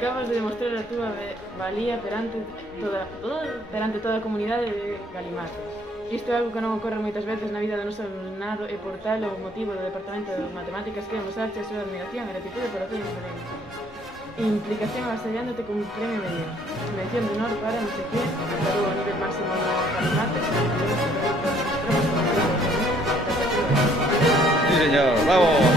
Acabas de demostrar a túa valía perante toda a comunidade de Galimates. Isto é algo que non ocorre moitas veces na vida do noso alumnado e por tal o motivo do Departamento de Matemáticas que mostraste a súa admiración e gratitud por a túa implicación avasalándote con un premio mellor. Mención de honor para non sei que, llegou ao nivel máximo no Galimates. Sí, señor, bravo.